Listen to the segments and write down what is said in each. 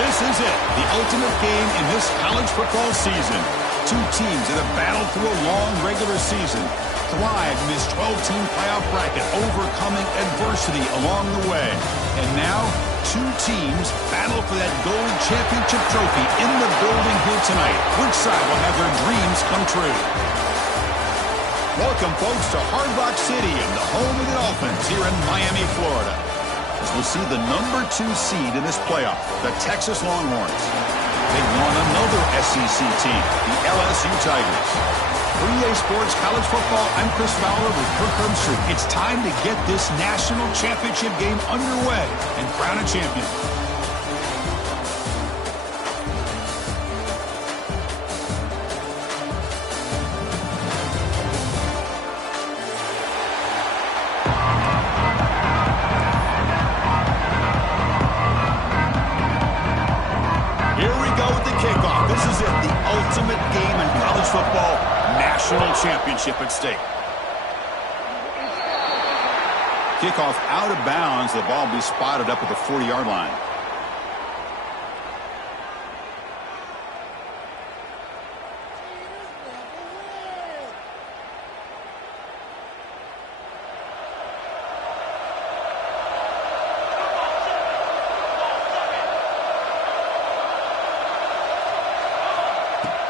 This is it, the ultimate game in this college football season. Two teams that have battled through a long regular season, thrived in this 12-team playoff bracket, overcoming adversity along the way. And now, two teams battle for that gold championship trophy in the building here tonight. Which side will have their dreams come true? Welcome, folks, to Hard Rock Stadium, the home of the Dolphins here in Miami, Florida. As we'll see the number 2 seed in this playoff, the Texas Longhorns. They've won another SEC team, the LSU Tigers. For EA Sports College Football, I'm Chris Fowler with Kirk Herbstreit. It's time to get this national championship game underway and crown a champion. Football national championship at stake. Kickoff out of bounds. The ball will be spotted up at the 40-yard line.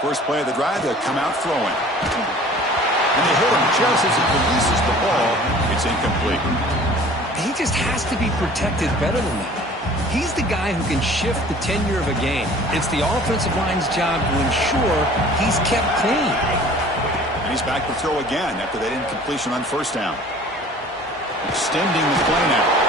First play of the drive, they'll come out throwing. And they hit him just as he releases the ball. It's incomplete. He just has to be protected better than that. He's the guy who can shift the tenure of a game. It's the offensive line's job to ensure he's kept clean. And he's back to throw again after that incompletion on first down. Extending the play now.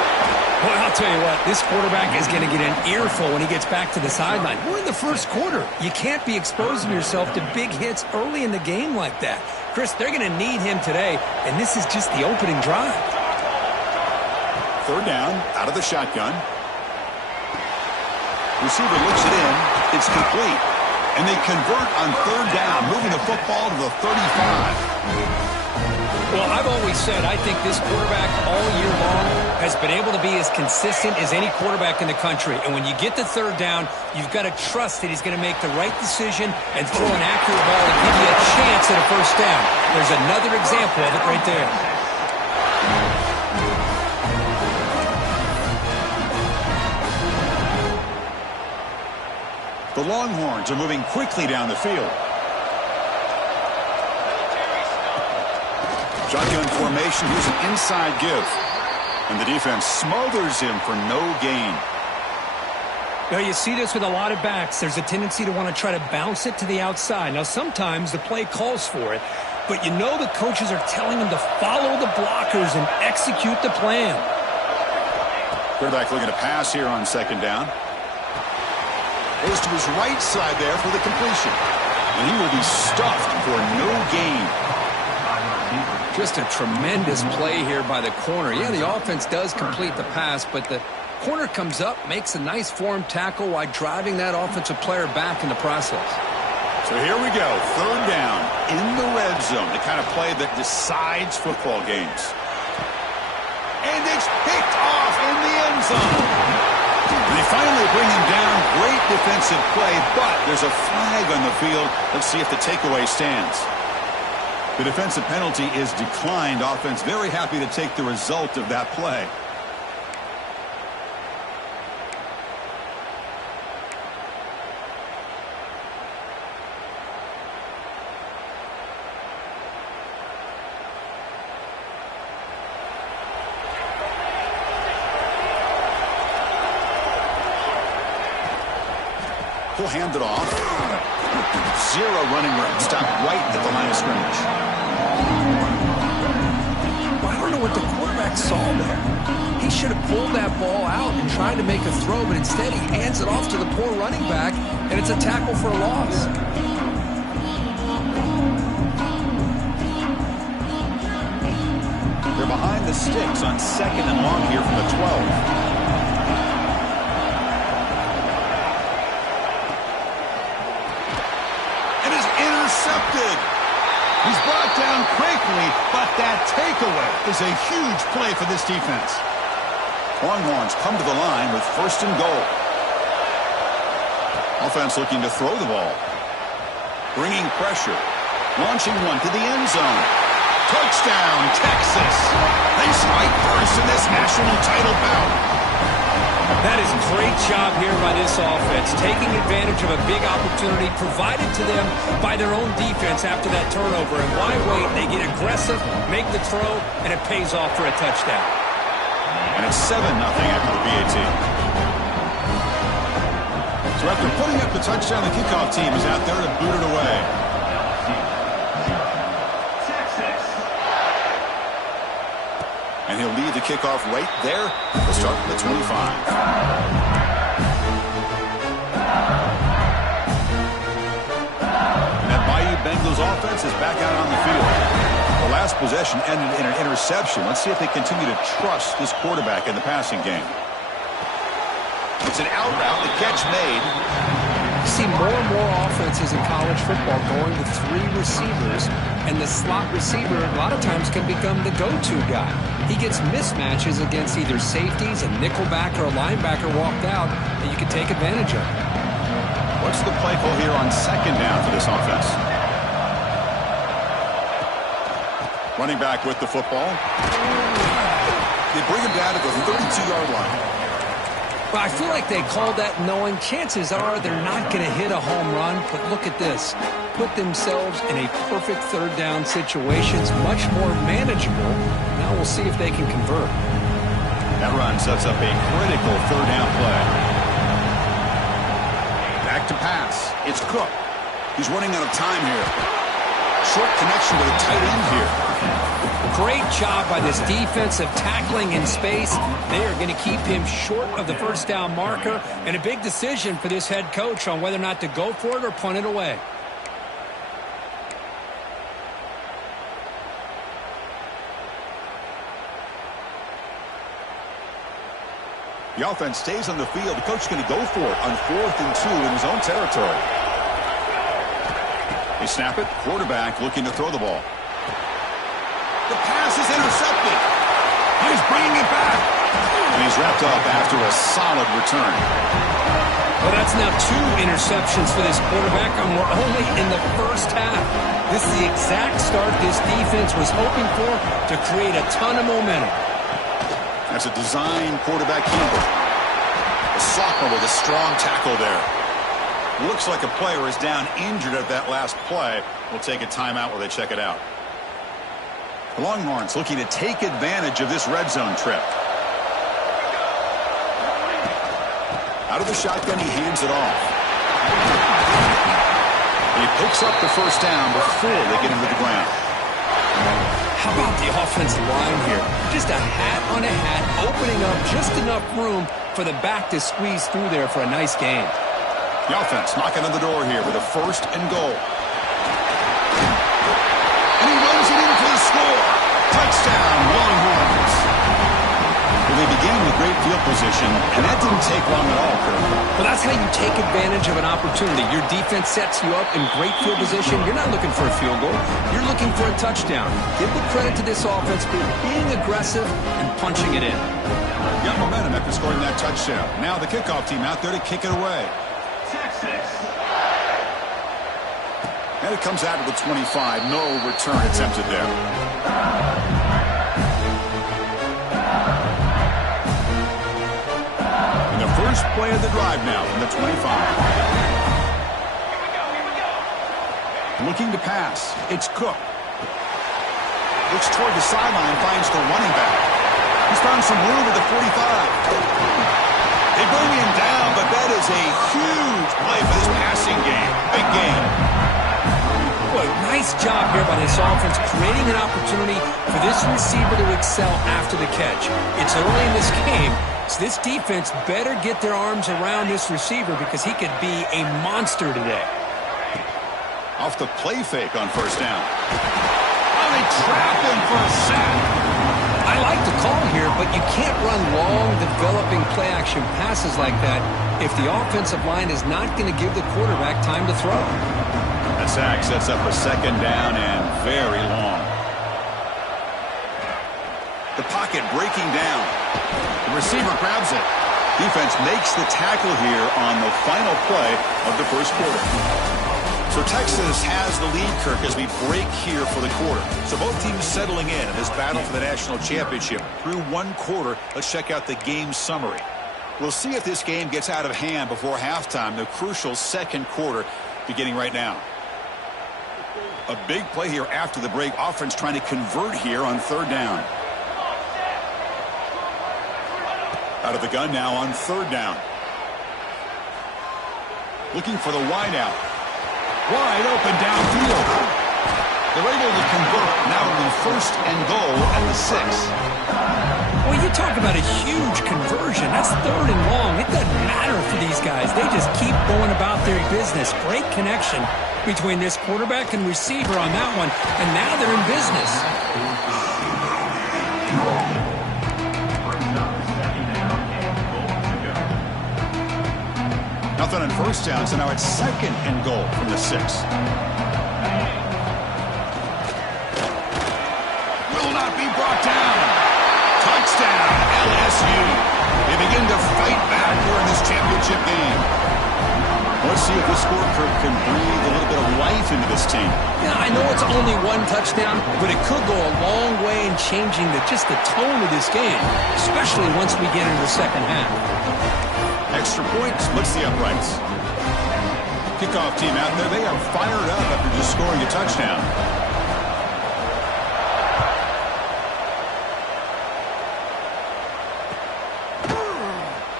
Well, I'll tell you what, this quarterback is going to get an earful when he gets back to the sideline. We're in the first quarter. You can't be exposing yourself to big hits early in the game like that. Chris, they're going to need him today, and this is just the opening drive. Third down, out of the shotgun. Receiver looks it in. It's complete. And they convert on third down, moving the football to the 35. Well, I've always said I think this quarterback all year long has been able to be as consistent as any quarterback in the country. And when you get to third down, you've got to trust that he's going to make the right decision and throw an accurate ball to give you a chance at a first down. There's another example of it right there. The Longhorns are moving quickly down the field. Shotgun formation, here's an inside give. And the defense smothers him for no gain. Now, you see this with a lot of backs. There's a tendency to want to try to bounce it to the outside. Now, sometimes the play calls for it, but you know the coaches are telling them to follow the blockers and execute the plan. Quarterback looking to pass here on second down. Goes to his right side there for the completion. And he will be stuffed for no gain. Just a tremendous play here by the corner. Yeah, the offense does complete the pass, but the corner comes up, makes a nice form tackle while driving that offensive player back in the process. So here we go, third down in the red zone, the kind of play that decides football games. And it's picked off in the end zone. And they finally bring him down. Great defensive play, but there's a flag on the field. Let's see if the takeaway stands. The defensive penalty is declined. Offense very happy to take the result of that play. He'll hand it off. Zero running room. Stop right at the line of scrimmage. Well, I don't know what the quarterback saw there. He should have pulled that ball out and tried to make a throw, but instead he hands it off to the poor running back, and it's a tackle for a loss. They're behind the sticks on second and long here from the 12. Intercepted. He's brought down quickly, but that takeaway is a huge play for this defense. Longhorns come to the line with first and goal. Offense looking to throw the ball. Bringing pressure. Launching one to the end zone. Touchdown, Texas. They strike first in this national title bout. That is a great job here by this offense, taking advantage of a big opportunity provided to them by their own defense after that turnover. And why wait? They get aggressive, make the throw, and it pays off for a touchdown. And it's 7-0 after the BAT. So after putting up the touchdown, the kickoff team is out there to boot it away. And he'll lead the kickoff right there. He'll start at the 25. And that Bayou Bengals offense is back out on the field. The last possession ended in an interception. Let's see if they continue to trust this quarterback in the passing game. It's an out route. The catch made. You see more and more offenses in college football going with 3 receivers, and the slot receiver a lot of times can become the go-to guy. He gets mismatches against either safeties, a nickelback, or a linebacker walked out that you can take advantage of. What's the play call here on second down for this offense? Running back with the football. They bring him down to the 32-yard line. But I feel like they called that knowing chances are they're not going to hit a home run. But look at this. Put themselves in a perfect third down situations, much more manageable. Now we'll see if they can convert. That run sets up a critical third down play. Back to pass. It's Cook. He's running out of time here. Short connection with a tight end here. Great job by this defensive tackling in space. They are going to keep him short of the first down marker, and a big decision for this head coach on whether or not to go for it or punt it away. The offense stays on the field. The coach is going to go for it on 4th and 2 in his own territory. They snap it. Quarterback looking to throw the ball. The pass is intercepted. He's bringing it back. And he's wrapped up after a solid return. Well, that's now 2 interceptions for this quarterback, and we're only in the first half. This is the exact start this defense was hoping for to create a ton of momentum. That's a design quarterback keeper. A sophomore with a strong tackle there. Looks like a player is down injured at that last play. We'll take a timeout while they check it out. The Longhorns looking to take advantage of this red zone trip. Out of the shotgun, he hands it off. And he picks up the first down before they get into the ground. How about the offensive line here? Just a hat on a hat, opening up just enough room for the back to squeeze through there for a nice gain. The offense knocking on the door here with a 1st and goal. And he runs it in for the score. Touchdown, Longhorns. Well, they began with great field position, and that didn't take long at all, Kirk. Well, that's how you take advantage of an opportunity. Your defense sets you up in great field position. You're not looking for a field goal. You're looking for a touchdown. Give the credit to this offense for being aggressive and punching it in. Got momentum after scoring that touchdown. Now the kickoff team out there to kick it away. And it comes out to the 25. No return attempted there. And the first play of the drive now from the 25. Looking to pass. It's Cook. Looks toward the sideline, finds the running back. He's found some room at the 45. They bring him down, but that is a huge play for this passing game. Big game. Boy, nice job here by this offense, creating an opportunity for this receiver to excel after the catch. It's early in this game, so this defense better get their arms around this receiver because he could be a monster today. Off the play fake on first down. Oh, they trap him for a sack. I like the call here, but you can't run long, developing play-action passes like that if the offensive line is not going to give the quarterback time to throw. That sack sets up a second down and very long. The pocket breaking down. The receiver grabs it. He Defense makes the tackle here on the final play of the first quarter. So Texas has the lead, Kirk, as we break here for the quarter. So both teams settling in this battle for the national championship through one quarter. Let's check out the game summary. We'll see if this game gets out of hand before halftime, the crucial second quarter beginning right now. A big play here after the break. Offense trying to convert here on third down. Out of the gun now on third down. Looking for the wide out. Wide open downfield. They're able to convert. Now it'll be first and goal at the 6. Well, you talk about a huge conversion. That's third and long. It doesn't matter for these guys. They just keep going about their business. Great connection between this quarterback and receiver on that one. And now they're in business. Nothing on first down, so now it's second and goal from the 6. Will not be brought down. Touchdown, LSU. They begin to fight back here in this championship game. Let's see if this score can breathe a little bit of life into this team. Yeah, I know it's only one touchdown, but it could go a long way in changing just the tone of this game, especially once we get into the second half. Extra point splits the uprights. Kickoff team out there. They are fired up after just scoring a touchdown.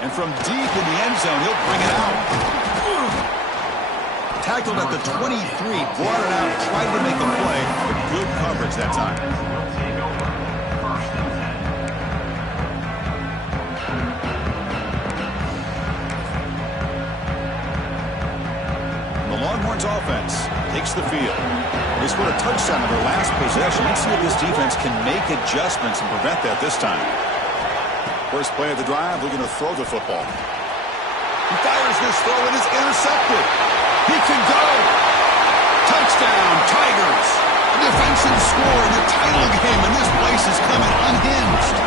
And from deep in the end zone, he'll bring it out. Tackled at the 23, brought it out, tried to make a play, but good coverage that time. Longhorns offense takes the field. They scored a touchdown in their last possession. Let's see if this defense can make adjustments and prevent that this time. First play of the drive, looking to throw the football. He fires this throw and is intercepted. He can go. Touchdown, Tigers. A defensive score in the title game, and this place is coming unhinged.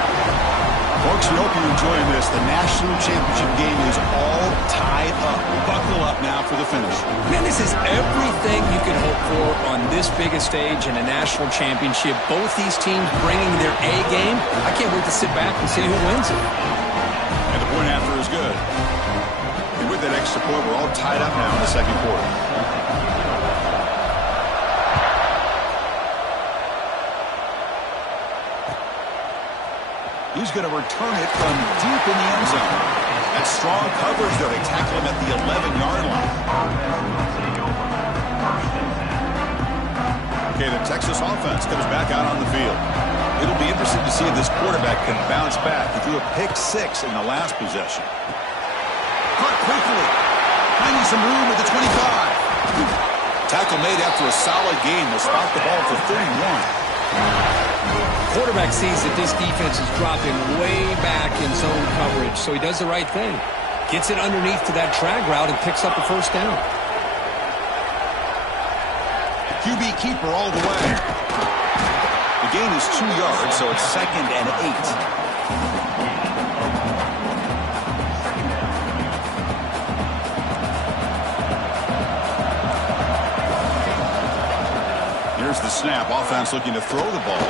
Folks, we hope you're enjoying this. The national championship game is all tied up. Buckle up now for the finish. Man, this is everything you could hope for on this biggest stage in a national championship. Both these teams bringing their A game. I can't wait to sit back and see who wins it. And the point after is good. And with that extra point, we're all tied up now in the second quarter. He's going to return it from deep in the end zone. That's strong coverage, though. They tackle him at the 11-yard line. Okay, the Texas offense comes back out on the field. It'll be interesting to see if this quarterback can bounce back. He threw a pick 6 in the last possession. Caught quickly. Finding some room at the 25. Tackle made after a solid gain. They'll spot the ball for 31. Quarterback sees that this defense is dropping way back in zone coverage, so he does the right thing. Gets it underneath to that drag route and picks up a first down. QB keeper all the way. The gain is 2 yards, so it's second and 8. Here's the snap. Offense looking to throw the ball.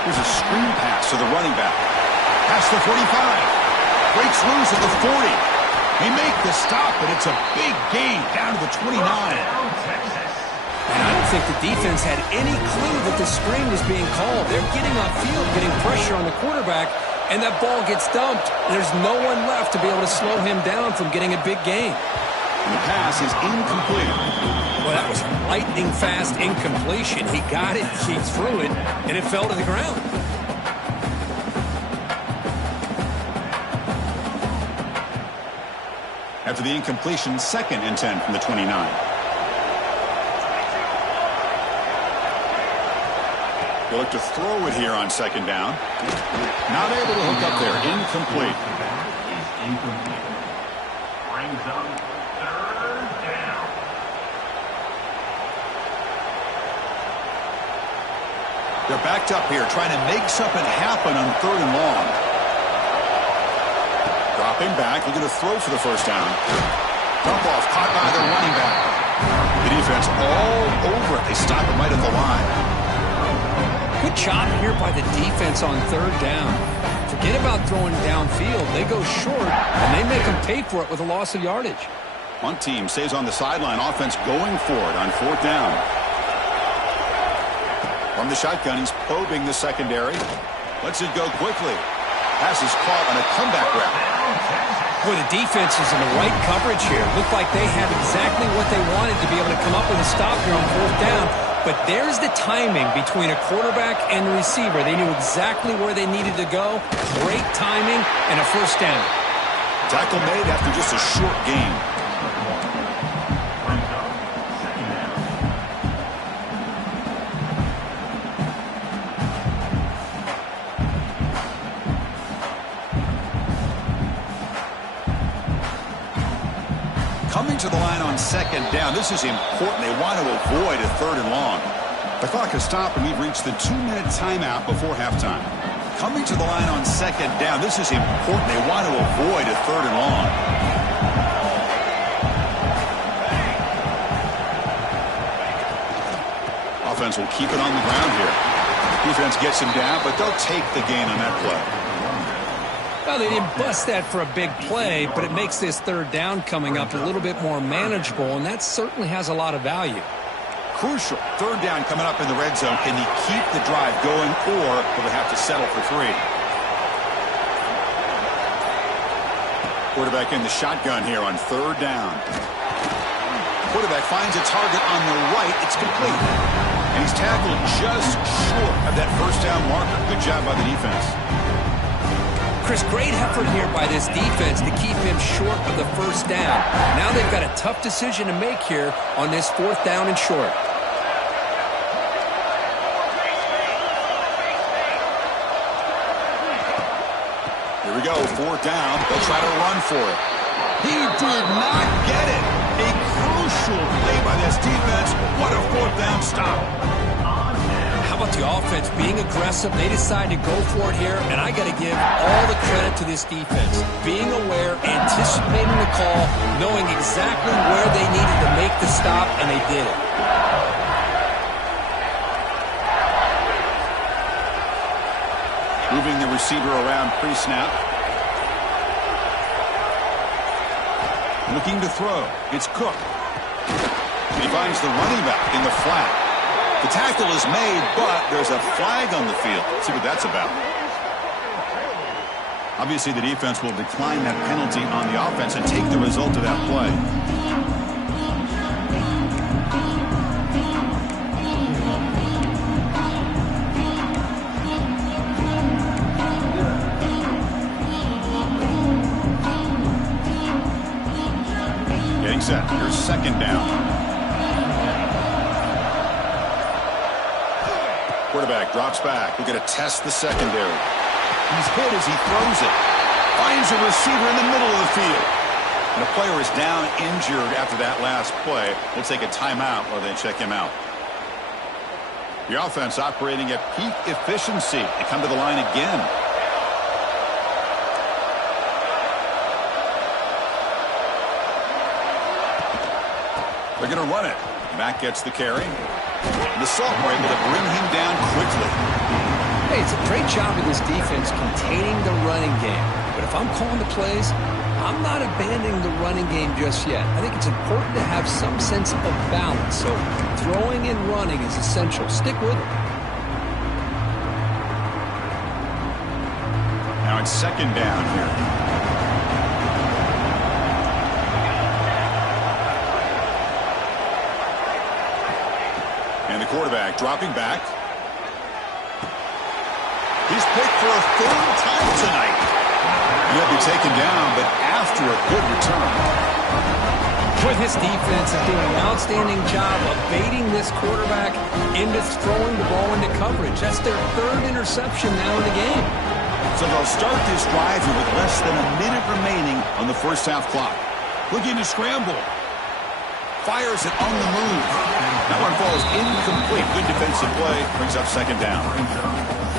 Here's a screen pass to the running back. Past the 45. Breaks loose at the 40. They make the stop, but it's a big gain down to the 29. And I don't think the defense had any clue that the screen was being called. They're getting off field, getting pressure on the quarterback, and that ball gets dumped. There's no one left to be able to slow him down from getting a big gain. And the pass is incomplete. Well, that was lightning fast incompletion. He got it, he threw it, and it fell to the ground. After the incompletion, second and 10 from the 29. They look to throw it here on second down. Not able to hook up there. Incomplete. Brings up third down. They're backed up here, trying to make something happen on third and long. Drop Dropping back, looking to throw for the first down. Dump off, caught by the running back. The defense all over it. They stop him right at the line. Good job here by the defense on third down. Forget about throwing downfield. They go short, and they make them pay for it with a loss of yardage. One team stays on the sideline. Offense going for it on fourth down. From the shotgun, he's probing the secondary. Lets it go quickly. Pass is caught on a comeback route. Boy, the defense is in the right coverage here. Looked like they had exactly what they wanted to be able to come up with a stop here on fourth down. But there's the timing between a quarterback and the receiver. They knew exactly where they needed to go. Great timing and a first down. Tackle made after just a short game. Coming to the line on second down. This is important. They want to avoid a third and long. The clock has stopped, and we've reached the 2-minute timeout before halftime. Coming to the line on second down. This is important. They want to avoid a third and long. Offense will keep it on the ground here. Defense gets him down, but they'll take the gain on that play. Well, they didn't bust that for a big play, but it makes this third down coming up a little bit more manageable, and that certainly has a lot of value. Crucial. Third down coming up in the red zone. Can he keep the drive going, or will they have to settle for 3? Quarterback in the shotgun here on third down. Quarterback finds a target on the right. It's complete. And he's tackled just short of that first down marker. Good job by the defense. Chris, great effort here by this defense to keep him short of the first down. Now they've got a tough decision to make here on this fourth down and short. Here we go, fourth down. They'll try to run for it. He did not get it. A crucial play by this defense. What a fourth down stop. How about the offense being aggressive? They decide to go for it here, and I got to give all the credit to this defense. Being aware, anticipating the call, knowing exactly where they needed to make the stop, and they did it. Moving the receiver around pre-snap. Looking to throw. It's Cook. He finds the running back in the flat. The tackle is made, but there's a flag on the field. Let's see what that's about. Obviously, the defense will decline that penalty on the offense and take the result of that play. Getting set. Here's second down. Quarterback drops back. We're going to test the secondary. He's hit as he throws it. Finds a receiver in the middle of the field. And the player is down injured after that last play. We'll take a timeout while they check him out. The offense operating at peak efficiency. They come to the line again. They're going to run it. Mack gets the carry. And the Salt were able to bring him down quickly. Hey, it's a great job of this defense containing the running game. But if I'm calling the plays, I'm not abandoning the running game just yet. I think it's important to have some sense of balance. So throwing and running is essential. Stick with it. Now it's second down here. And the quarterback dropping back. He's picked for a third time tonight. He'll be taken down, but after a good return. Boy, this defense is doing an outstanding job of baiting this quarterback into throwing the ball into coverage. That's their third interception now in the game. So they'll start this drive here with less than a minute remaining on the first half clock. Looking to scramble. Fires it on the move. That one falls incomplete. Good defensive play. Brings up second down.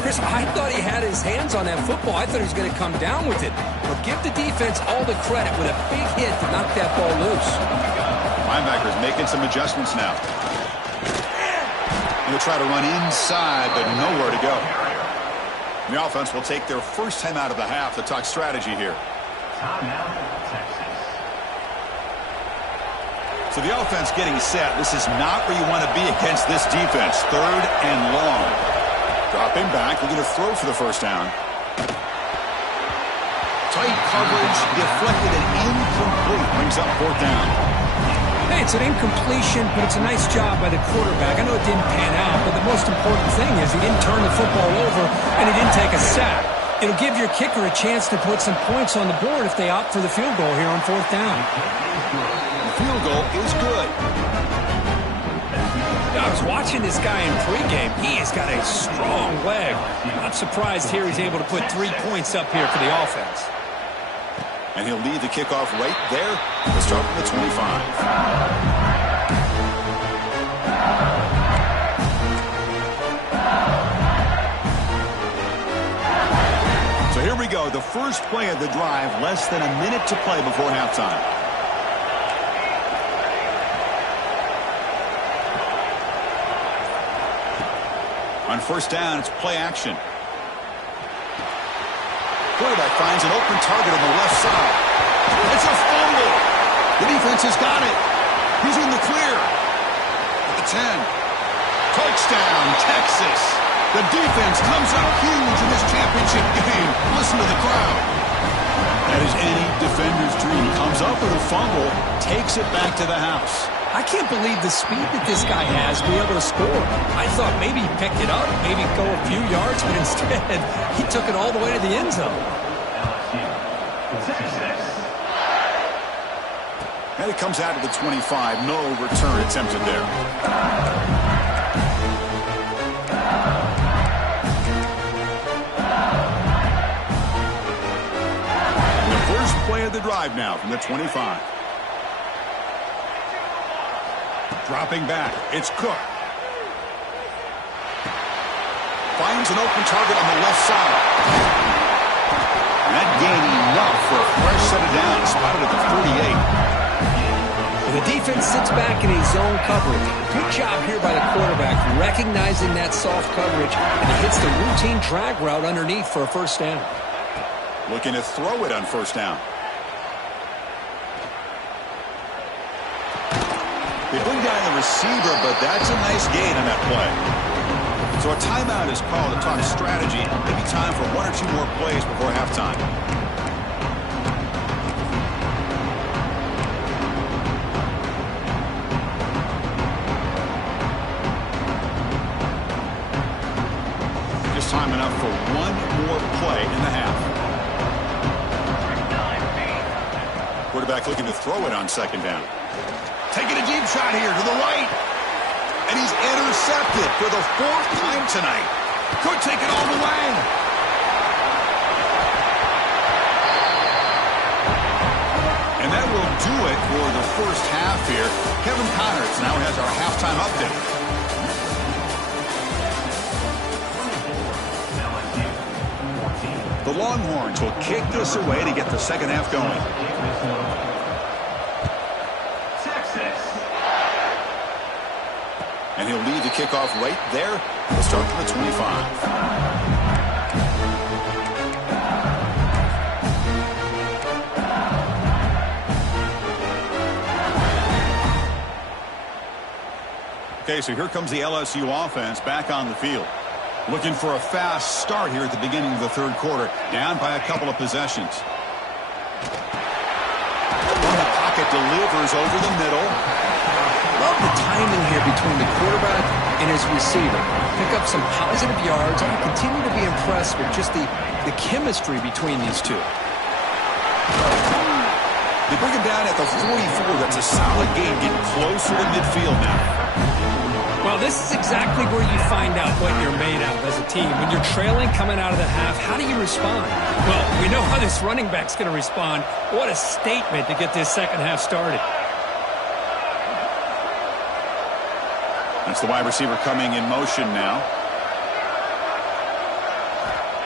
Chris, I thought he had his hands on that football. I thought he was going to come down with it. But give the defense all the credit with a big hit to knock that ball loose. Linebackers making some adjustments now. He'll try to run inside, but nowhere to go. The offense will take their first time out of the half to talk strategy here. Timeout, Texas. So the offense getting set. This is not where you want to be against this defense. 3rd and long. Dropping back, looking to throw for the first down. Tight coverage, deflected and incomplete. Brings up 4th down. Hey, it's an incompletion, but it's a nice job by the quarterback. I know it didn't pan out, but the most important thing is he didn't turn the football over and he didn't take a sack. It'll give your kicker a chance to put some points on the board if they opt for the field goal here on 4th down. The field goal is good. I was watching this guy in pregame. He has got a strong leg. Not surprised here he's able to put 3 points up here for the offense. And he'll lead the kickoff right there. Let's start from the 25. So here we go. The first play of the drive. Less than a minute to play before halftime. On 1st down, it's play action. Quarterback finds an open target on the left side. It's a fumble. The defense has got it. He's in the clear. At the 10. Touchdown, Texas. The defense comes up huge in this championship game. Listen to the crowd. That is any defender's dream. Comes up with a fumble, takes it back to the house. I can't believe the speed that this guy has to be able to score. I thought maybe he picked it up, maybe go a few yards, but instead he took it all the way to the end zone. And it comes out of the 25. No return attempted there. And the first play of the drive now from the 25. Dropping back, it's Cook. Finds an open target on the left side. That gain enough for a fresh set of downs. Spotted at the 48. The defense sits back in a zone coverage. Good job here by the quarterback, recognizing that soft coverage, and he hits the routine drag route underneath for a first down. Looking to throw it on 1st down. They bring down the receiver, but that's a nice gain on that play. So a timeout is called to talk strategy. Maybe time for 1 or 2 more plays before halftime. Just time enough for 1 more play in the half. Quarterback looking to throw it on 2nd down. Taking a deep shot here to the right. And he's intercepted for the 4th time tonight. Could take it all the way. And that will do it for the first half here. Kevin Connors now has our halftime update. The Longhorns will kick this away to get the second half going. And he'll lead the kickoff right there. We'll start from the 25. Okay, so here comes the LSU offense back on the field. Looking for a fast start here at the beginning of the 3rd quarter. Down by a couple of possessions. From the pocket delivers over the middle. Love the timing here between the quarterback and his receiver. Pick up some positive yards. I continue to be impressed with just the chemistry between these two. They bring him down at the 44. That's a solid gain, getting closer to midfield now. Well, this is exactly where you find out what you're made of as a team. When you're trailing coming out of the half, how do you respond? Well, we know how this running back's going to respond. What a statement to get this second half started. That's the wide receiver coming in motion now.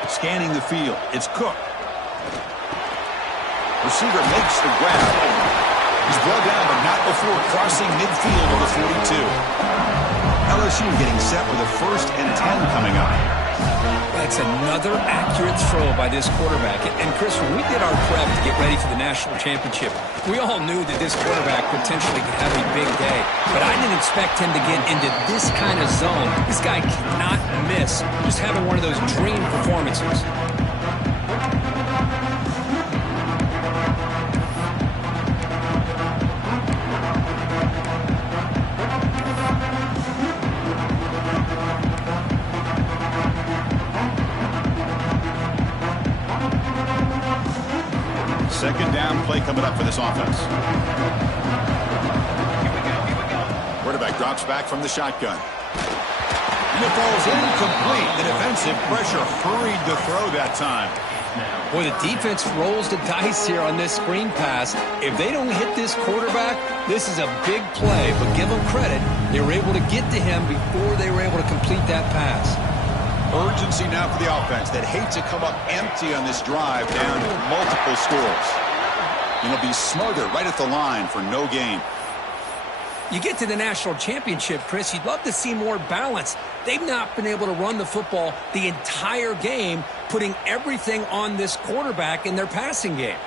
Scanning the field. It's Cook. Receiver makes the grab. He's brought down, but not before crossing midfield of the 42. LSU getting set with a 1st and 10 coming up. That's another accurate throw by this quarterback. And Chris, when we did our prep to get ready for the national championship, we all knew that this quarterback potentially could have a big day. But I didn't expect him to get into this kind of zone. This guy cannot miss. Just having one of those dream performances. Second down play coming up for this offense. Quarterback drops back from the shotgun. And it falls incomplete. The defensive pressure hurried the throw that time. Boy, the defense rolls the dice here on this screen pass. If they don't hit this quarterback, this is a big play. But give them credit. They were able to get to him before they were able to complete that pass. Urgency now for the offense that hate to come up empty on this drive down multiple scores. And it'll be smothered right at the line for no gain. You get to the national championship, Chris, you'd love to see more balance. They've not been able to run the football the entire game, putting everything on this quarterback in their passing game.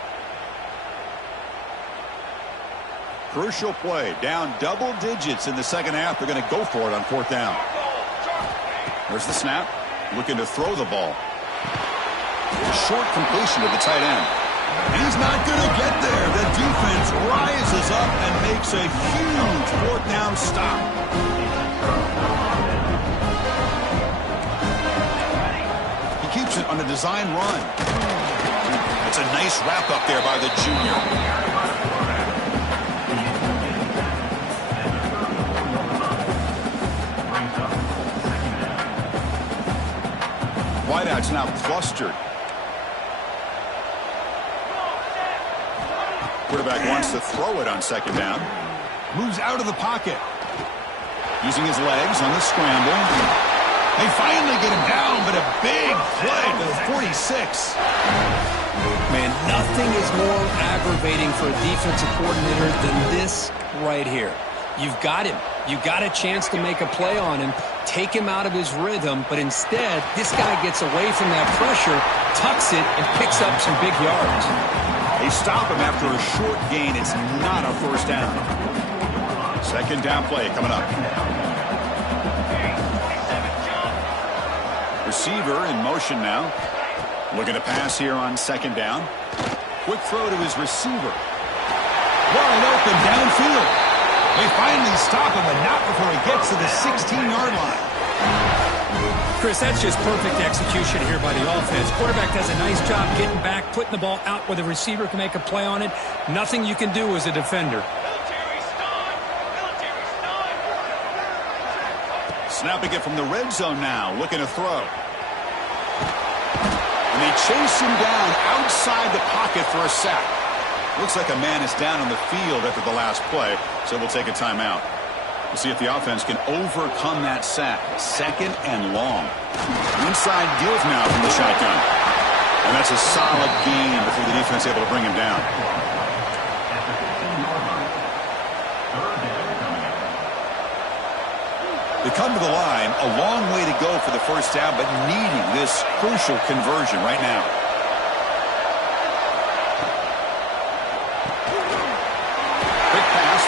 Crucial play, down double digits in the second half. They're going to go for it on 4th down. There's the snap. Looking to throw the ball. Short completion to the tight end. And he's not going to get there. The defense rises up and makes a huge 4th down stop. He keeps it on a design run. It's a nice wrap up there by the junior. Wideouts now clustered. Quarterback wants to throw it on 2nd down. Moves out of the pocket. Using his legs on the scramble. They finally get him down, but a big play to the 46. Man, nothing is more aggravating for a defensive coordinator than this right here. You've got him. You got a chance to make a play on him, take him out of his rhythm, but instead, this guy gets away from that pressure, tucks it, and picks up some big yards. They stop him after a short gain. It's not a 1st down. 2nd down play coming up. Receiver in motion now. Looking to pass here on 2nd down. Quick throw to his receiver. Wide open downfield. They finally stop him, but not before he gets to the 16-yard line. Chris, that's just perfect execution here by the offense. Quarterback does a nice job getting back, putting the ball out where the receiver can make a play on it. Nothing you can do as a defender. Snapping it from the red zone now, looking to throw. And they chase him down outside the pocket for a sack. Looks like a man is down on the field after the last play, so we'll take a timeout. We'll see if the offense can overcome that sack. 2nd and long. Inside deals now from the shotgun. And that's a solid gain before the defense is able to bring him down. They come to the line, a long way to go for the 1st down, but needing this crucial conversion right now.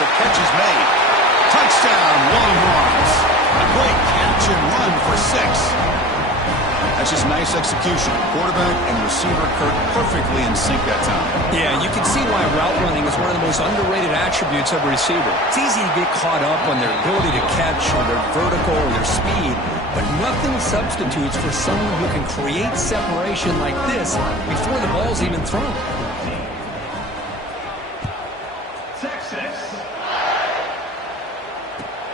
The catch is made. Touchdown, long runs. A great catch and run for 6. That's just nice execution. Quarterback and receiver Kirk perfectly in sync that time. Yeah, you can see why route running is one of the most underrated attributes of a receiver. It's easy to get caught up on their ability to catch or their vertical or their speed, but nothing substitutes for someone who can create separation like this before the ball's even thrown.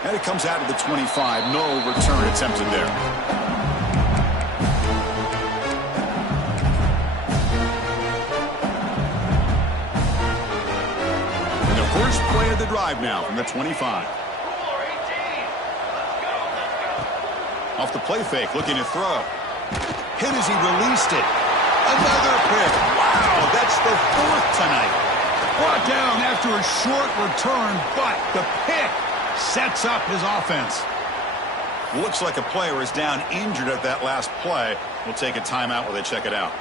And it comes out of the 25. No return attempted there. And the first play of the drive now from the 25. Off the play fake, looking to throw. Hit as he released it. Another pick. Wow, that's the 4th tonight. Brought down after a short return, but the pick sets up his offense. Looks like a player is down injured at that last play. We'll take a timeout while they check it out.